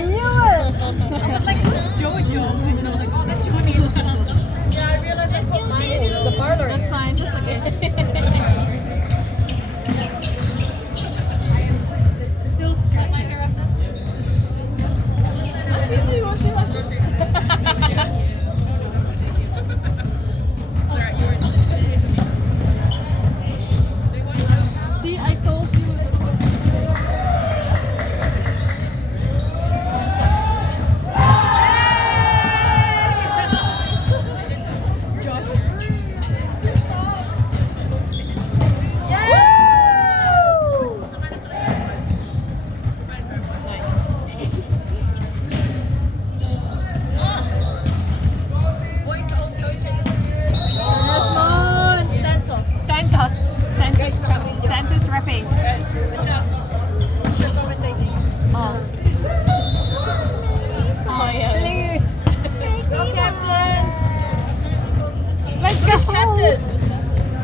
I knew it. I was like, who's Jojo? And then I was like, oh, that's Johnny's. Yeah, I realized I put mine in the parlor. That's fine. That's okay. Still scratching. You want to watch it? See, I told you. Santos repping. Oh yeah. Go Captain. Let's go Captain.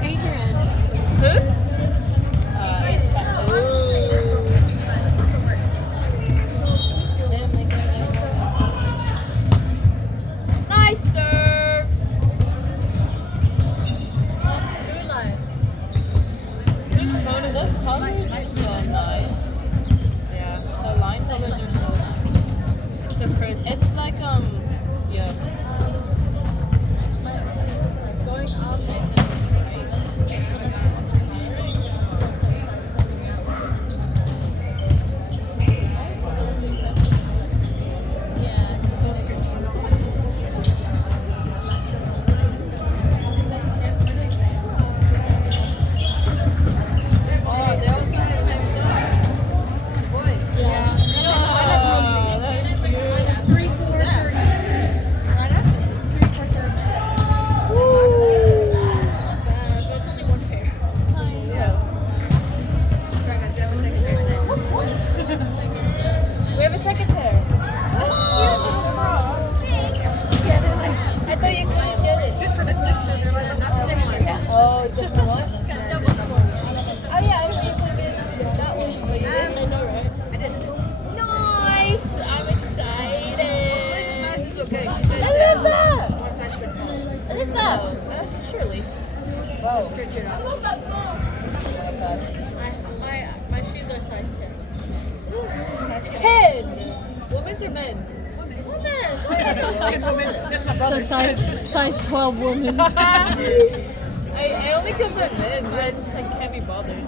Adrian. Who? It's nice serve. Whose phone is it? The colors are so nice. Yeah, the line colors are so nice. So crisp. It's like yeah. Going up nice and we have a second pair. I thought you couldn't get it. Different edition. They're like the same one. Oh, different one? Oh yeah, I thought you couldn't get that one. But you did? I know, right? I did. Nice! I'm excited. The size is okay. She said Alyssa! one size fits all. Alyssa! Surely. Wow. Stretch it up. My shoes are size 10. Size 10. Women's or men's? That's my So brother's. size 12 woman. I only come to men's. I just can't be bothered.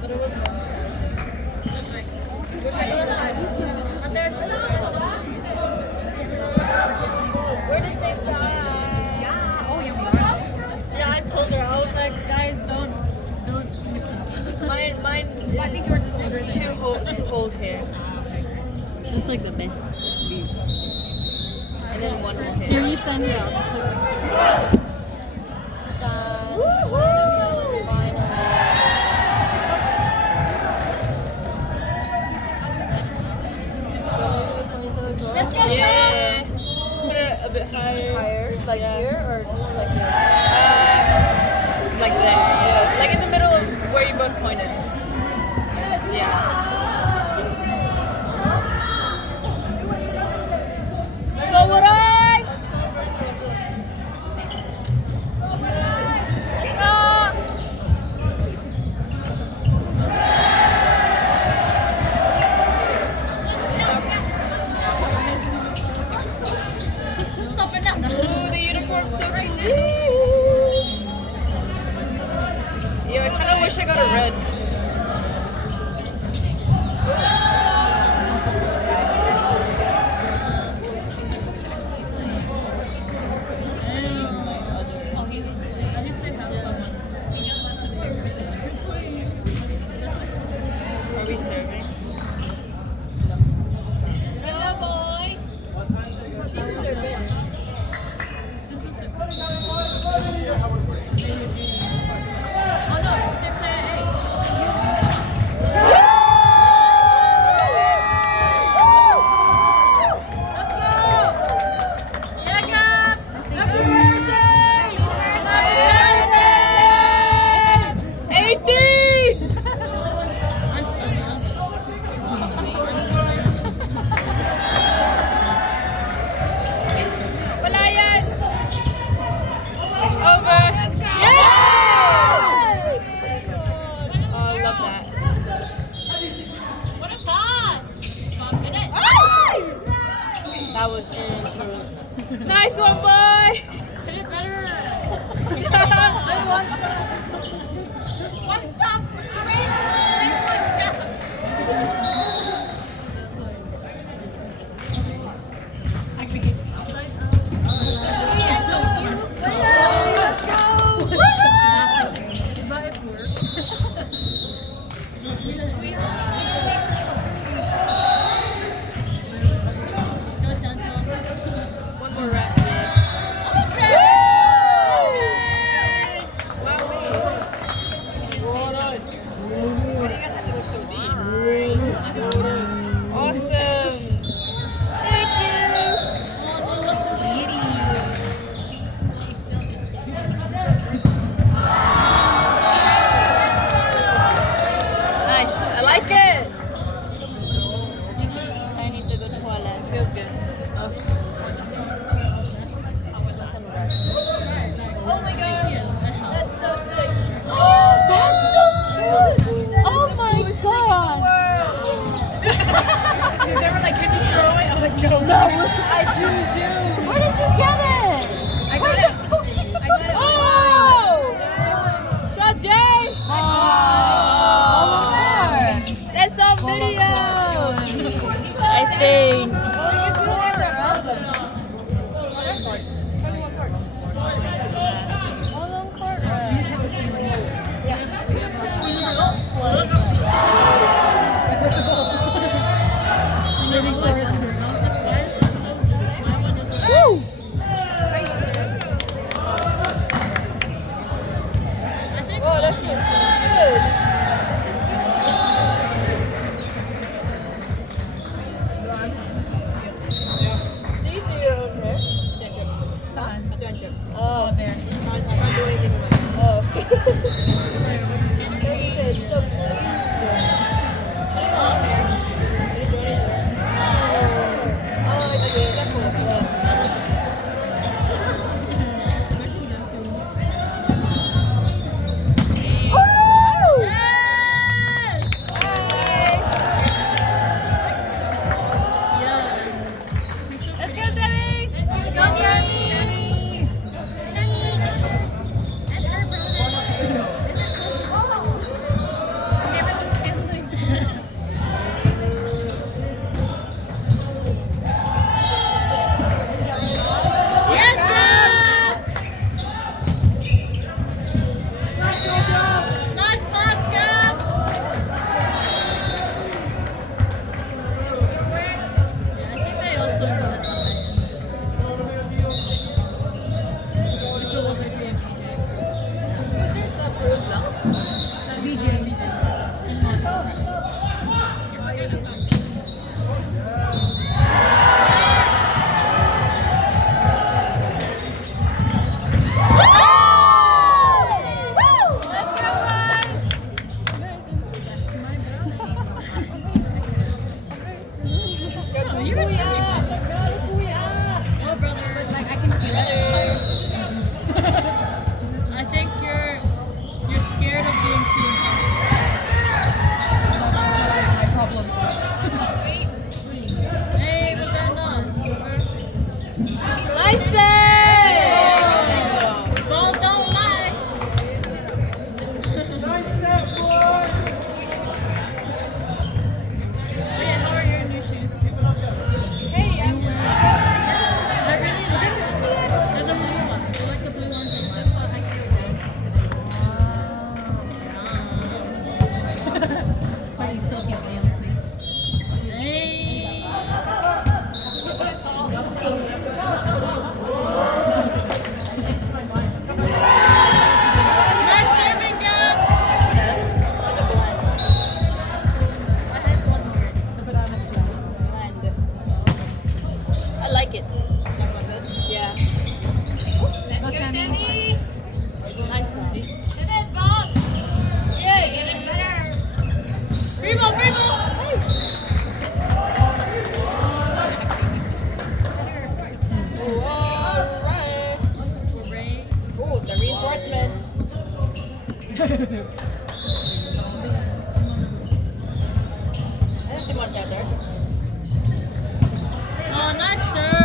But it was men's sizing. Wish I got a size. But there's a size. We're the same size. Yeah. Oh, you are? Yeah, I told her. I was like, guys, don't mix up. Mine I think yours is older than Too old hair. That's like the best. and then one more Here hair. you stand here. I'll just look next to you. Let's go, yeah. Put it a bit higher. Higher? Like here or like here? Like that. Yeah. Like in the middle of where you both pointed. Yeah. Let's go, what I? Let's Stop it now. Ooh, the uniform's so cute. Yeah, I kind of wish I got a red. At least they have someone. Are we serving? Hello, boys. Who's their bench? This is the first time. Oh no, they're playing Let's go! Yeah, happy birthday! Happy birthday! 18! I'm still That was true. Nice one, boy. Hit it better. One stop. Wait, one stop. Let's go! But it worked. No sense. One more rap. Why do you guys have to go so deep? Awesome. Thank Nice. I like it. I need to go to the toilet. Feels good. Oh my god. That's so sick. That's so cute. Oh my god. They were like, can you throw it? I was like, no. I choose you. Where did you get it? I got it. I got it. Oh! Shot Jay! That's on video! I think. I guess we don't have that problem. Woo! Oh, that feels good. Do you do your own hair? Oh, there. I can't do anything with it. Oh. Like you said, it's so Oh, it's just simple. Let's go, Sammy! Let's go, Sammy! Nice pass, Gab! I think they also run it on if it wasn't BJ. Oh, brother. I think you're scared of being too Hey, what's going on? Nice save! Ball don't lie. Oh yeah, how are your new shoes? Hey, I'm I really like them. They're the blue ones. They're like the blue ones in that's what I feel But you still can't dance. Hey. Nice serving, Gab. I have one word. I like it. Yeah. Let's go, Sammy! Nice one. Get it, Bob! Yeah, get it better! Free ball, free ball. Alright. Oh, the reinforcements. There's someone out there. Oh, nice serve.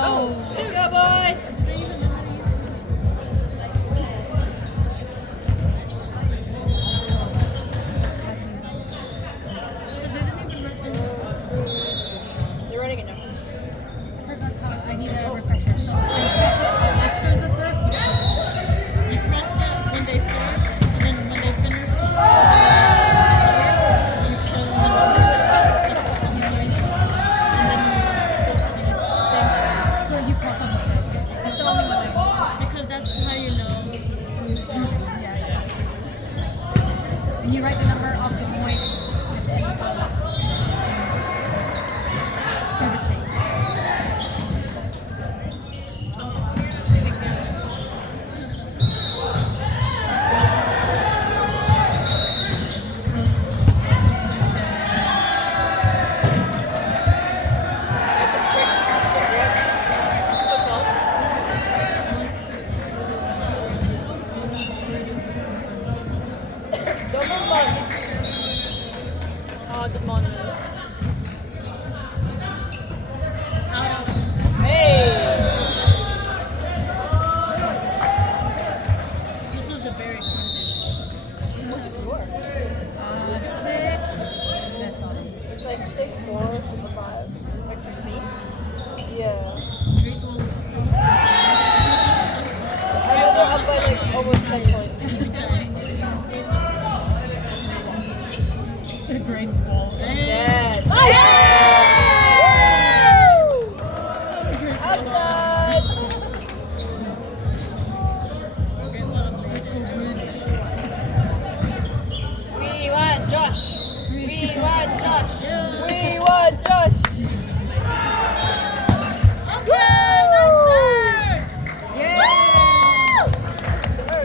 Let's go, boys. Do they even know how to use it? They didn't even write the They're running it now. I forgot how I need a refresher. So you press it after the serve. You press it when they serve, and then when they finish, you kill them, and then you put these things. So you press on the serve. That's the only one I do. Because that's how you know who's yeah. And you write the number off the point at the end of the service change. That's a strict double bug. Oh, the monitor. Hey! This was a very fun day. What's the score? 6. That's awesome. It's like 6-4 to 5. Like 16? Yeah. Great goal. I know they're up by like almost 10 points. A great ball. Sad. Nice! Outside! We want Josh! We want Josh! We want Josh! Okay, nice serve! Yeah! Sir.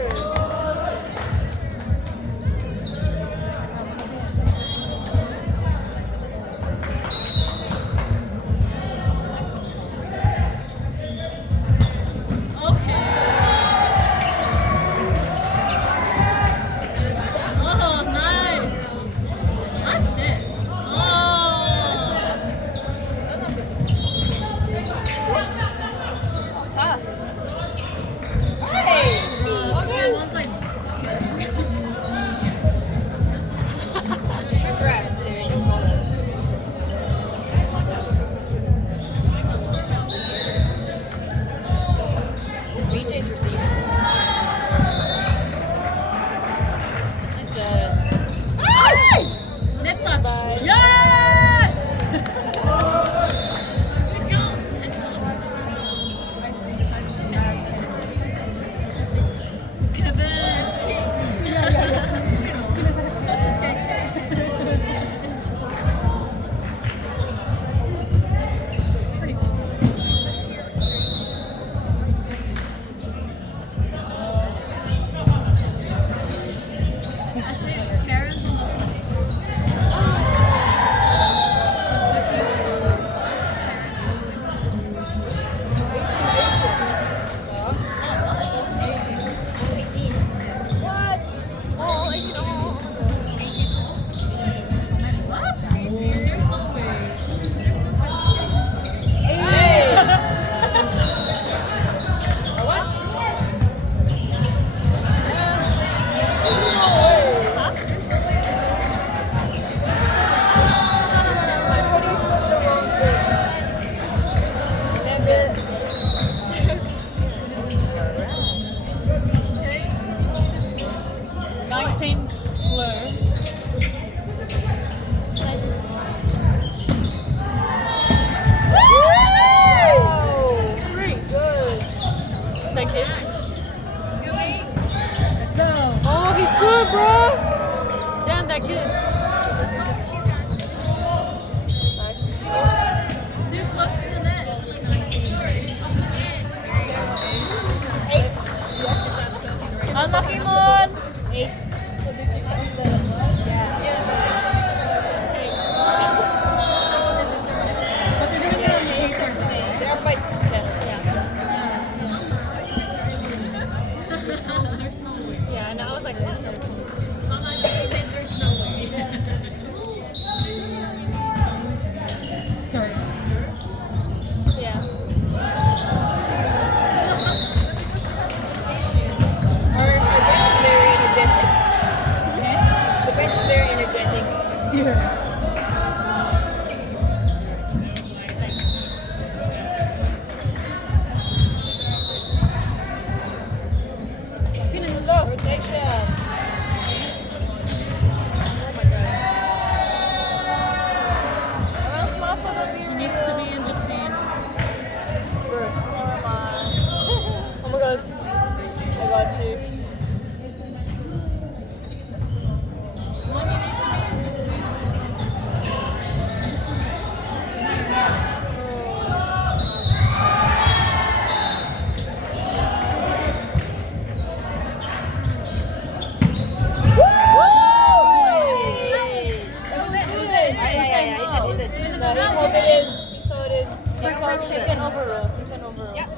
You can overrule. You can overrule. Yep.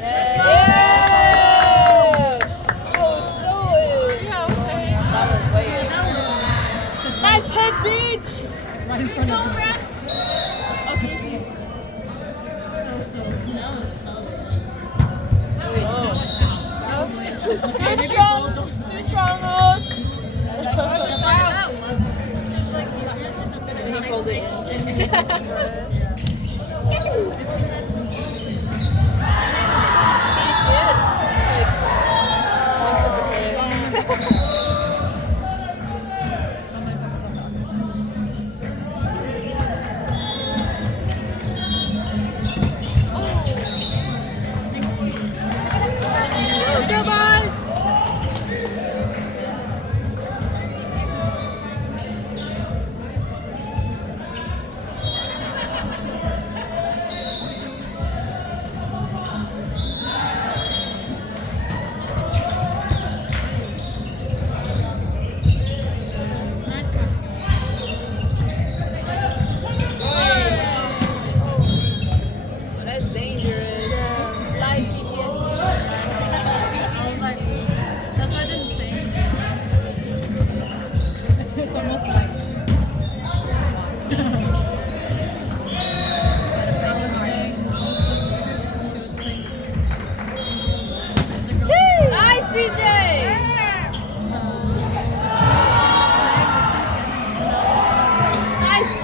Yeah. Oh, so Yeah, okay. that was weird. Nice hit, bitch. right in front of me. Okay. That was so good. Too strong. Too strong, us. He pulled it in. He's it. Let's go, boys. That's dangerous. Live PTSD. I was like, that's why I didn't say anything. It's almost like. I was saying, she was playing with the girl. Nice, PJ. Nice.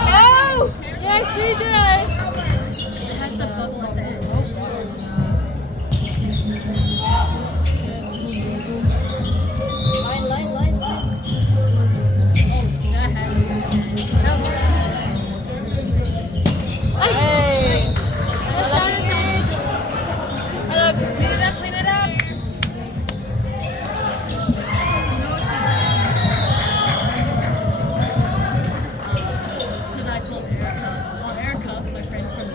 Oh, yes, PJ. It has the bubble at the end. Line. That has Hey. What's that, PJ? Look, clean it up. because I told Erica, my friend from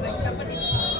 Like, dapat dito.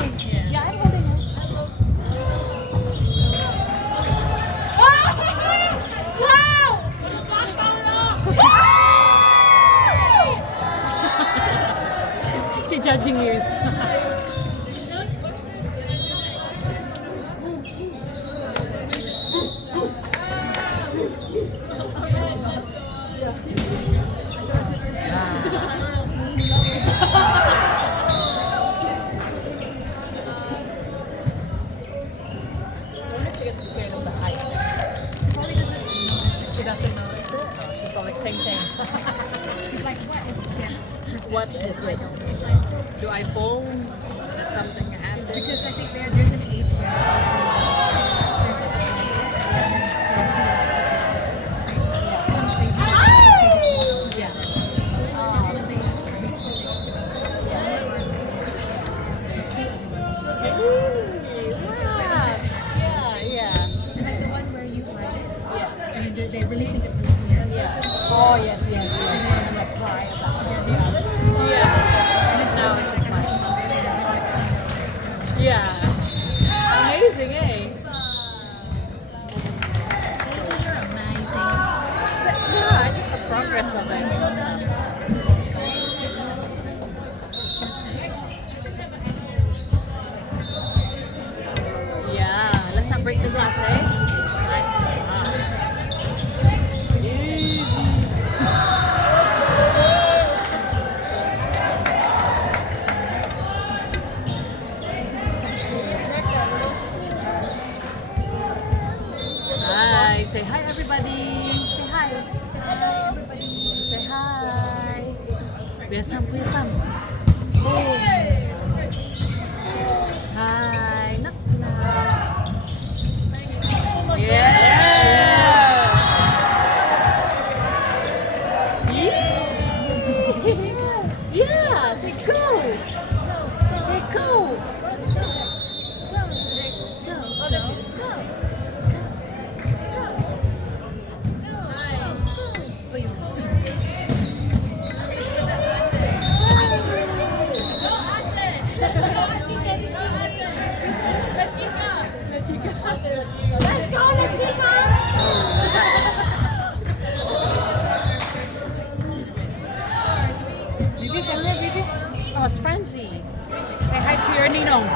last year. Yeah, I'm holding it. She judging you. I wonder if she gets scared of the height. She doesn't notice it? Oh, she's going like, same thing. Like, What is it? Do I fall? Did something happen? because I think there's an age where they really think it's weird. Yeah. Oh, yes, yes, yes. And like cry about it. Yeah. Now it's just like, yeah. Amazing, eh? You're amazing. Yeah, just the progress of it and stuff. Yeah, let's not break the glass, eh? Nice glass. Easy. Hi, say hi everybody. Say hi. Say hi everybody. Say hi. Kuya Sam, Kuya Sam. Boom. Hi. Knock knock. Yes. Yeah. Yeah. Say go. Say go. Let's go, La Chica! Bibi, come here, Bibi. Oh, it's Francie. Say hi to your Ninong.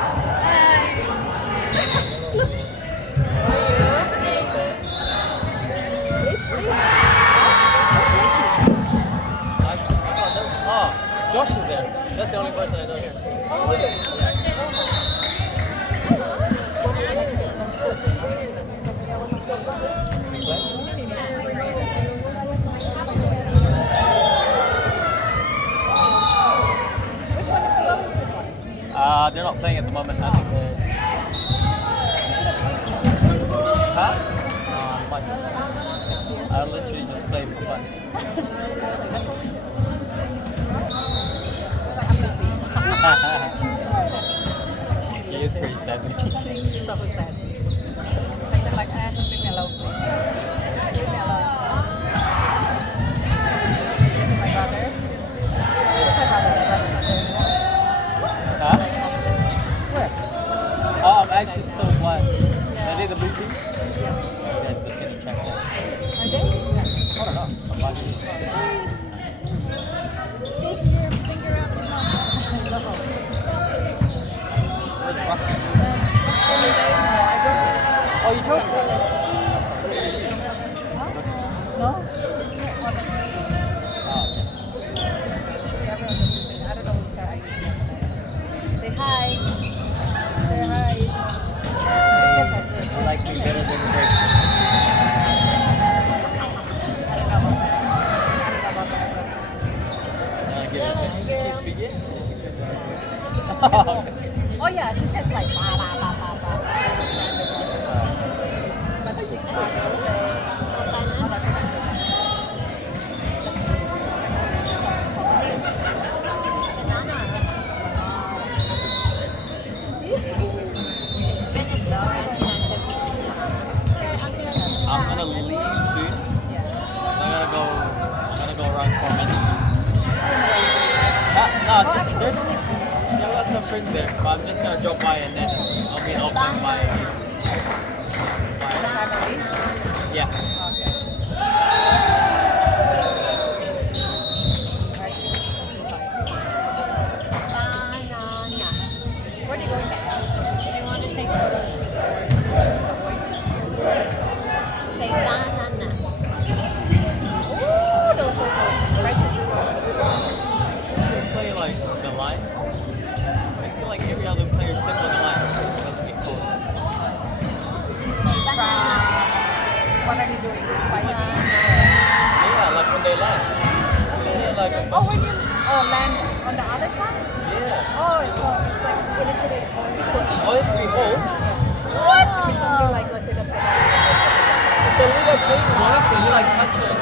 Oh, Josh is there. That's the only person I know here. They're not playing at the moment. I think they're... Huh? Fun. I literally just play for fun. She is pretty savvy. So sad. Like, I have to leave me alone. Leave me alone. My brother. Where's my brother? Huh? Where? Oh, I'm actually so glad. Are they the blue team? Yeah, it's the skinny track there. Are they? Yeah. I don't know. I'm watching. Take your finger out your mouth. Where's Rusty? I don't Oh, you told me. No? Oh, Everyone's assistant. I don't know whose car I use. Say hi. Say hi. Yes, I did. okay. You like me better than Drake. I don't know about that. Give it a kiss begin. Oh yeah, she says like ba ba ba ba ba. But she can't say I'm gonna leave soon. I'm gonna go around for a minute. No, there's only lots of friends there, but I'm just gonna drop by and then I'll meet Oakland by. Yeah. Banana. Where are you going? They want to take photos with Say banana. Ooh, those are cool. Right. They play like the line. I feel like every other player step on the line. That's a bit cool. What are you doing? Yeah, like when they land. They're like, Oh, when you land on the other side? yeah. Oh, it's like when it's in the Oh, it's be hold. What? It's only like, let's say that's It's the little place, honestly, you like touch it.